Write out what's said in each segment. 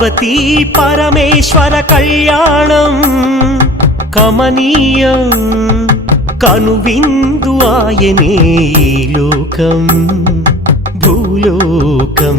పార్వతీ పరమేశ్వర కళ్యాణం కమనీయం కనువిందు ఆయనే లోకం భూలోకం.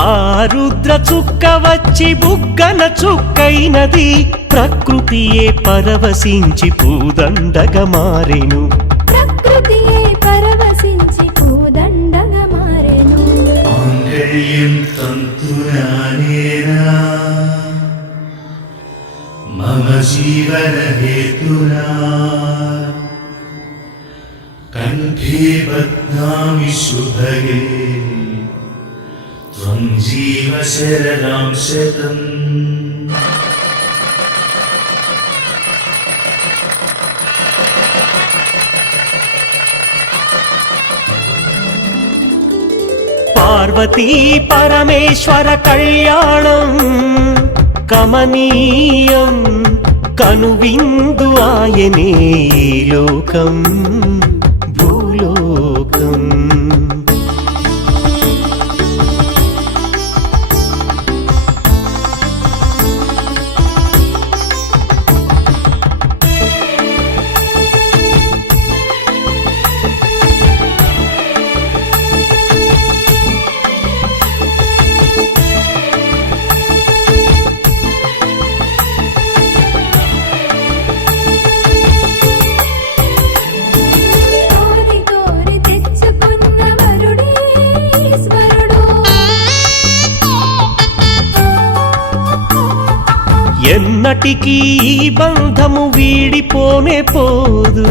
ఆరుద్ర చుక్క వచ్చి బుగ్గల చుక్కైనది. ప్రకృతియే పరవశించి పూదండగ మారెను. ప్రకృతియే పరవశించి పూదండగ మారెను. మమ జీవన కంఠే బద్నామి శుభగే त्वं जीव शरणं शतम्। பார்வதி பரமேஸ்வர கல்யாணம் கமனீயம் கனுவிந்து ஆயனே லோகம் ఎన్నటికీ ఈ బంధము వీడిపోనే పోదు.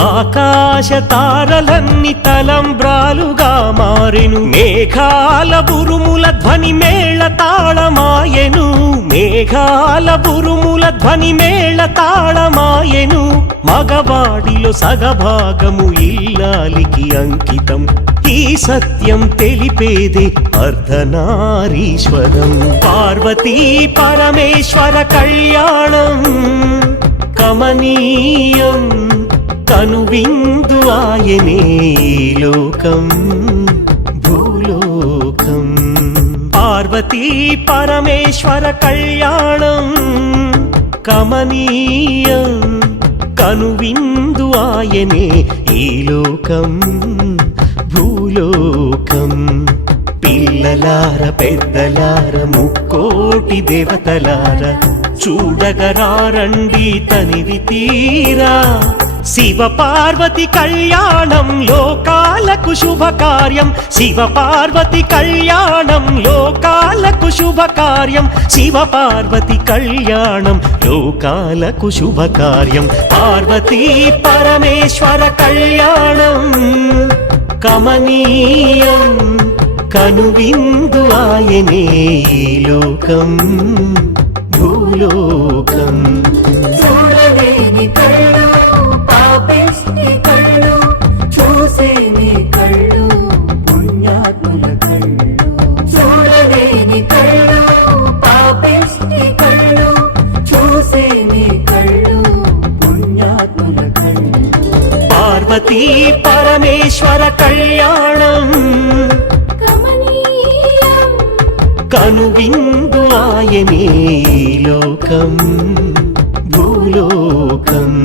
ఆకాశ తారలన్ని తలంబ్రాలుగా మారెను. మేఘాల బురుముల ధ్వని మేళ తాళమాయెను. మేఘాల బురుముల ధ్వని మేళ తాళమాయెను. మగవాడిలో సగభాగము ఇల్లాలికి అంకితం. ఈ సత్యం తెలిపేదే అర్ధనారీశ్వరం. పార్వతీ పరమేశ్వర కళ్యాణం. కమనీయం. కనువిందు ఆయనే లోకం భూలోకం. పార్వతీ పరమేశ్వర కళ్యాణం కమనీయం కనువిందు ఆయనే ఈ లోకం భూలోకం. పిల్లలార పెద్దలార ముక్కోటి దేవతలార చూడగరారండి తనివి తీరా. శివ పార్వతి కళ్యాణం లోకాలకు శుభకార్యం. శివ పార్వతి కళ్యాణం లోకాలకు శుభకార్యం. శివ పార్వతి కళ్యాణం లోకాలకు శుభకార్యం. పార్వతీ పరమేశ్వర కళ్యాణం కమనీయం కనువిందు ఆయనే లోకం. భూలోకం చూడలేని కళ్ళు పాపిష్టి కళ్ళు చూసేని కళ్ళు పుణ్యాత్ముల కళ్ళు. చూడలేని కళ్ళు పాపిష్టి కళ్ళు చూసేని కళ్ళు పుణ్యాత్ముల కళ్ళు. పార్వతీ పరమేశ్వర కళ్యాణం. కనువిందు ఆయనే లోకం భూలోకం.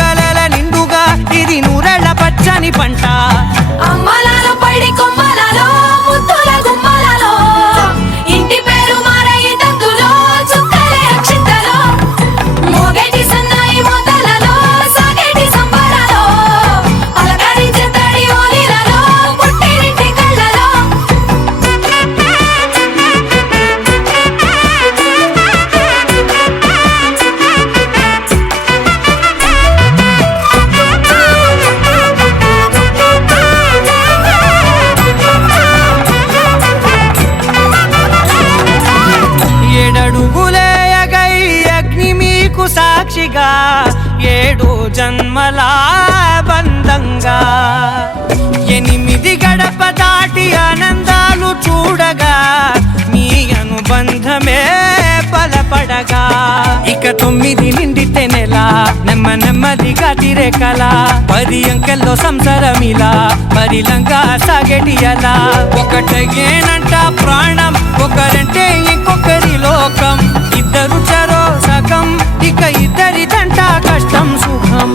పంట. అమ్మ జన్మలా బంధంగా. ఎనిమిది గడప దాటి ఆనందాలు చూడగా మీ అనుబంధమే బలపడగా ఇక తొమ్మిది నిండితే నెల నెమ్మ నెమ్మదిగా తిరేకల. పది అంకెల్లో సంసారమిలా పరిలంగా సాగటి అలా. ఒకటేనంట ప్రాణం ఒకరంటే ఇంకొకరి లోకం. ఇద్దరు చరో సగం ఇక ఇద్దరి కష్టం సుఖం.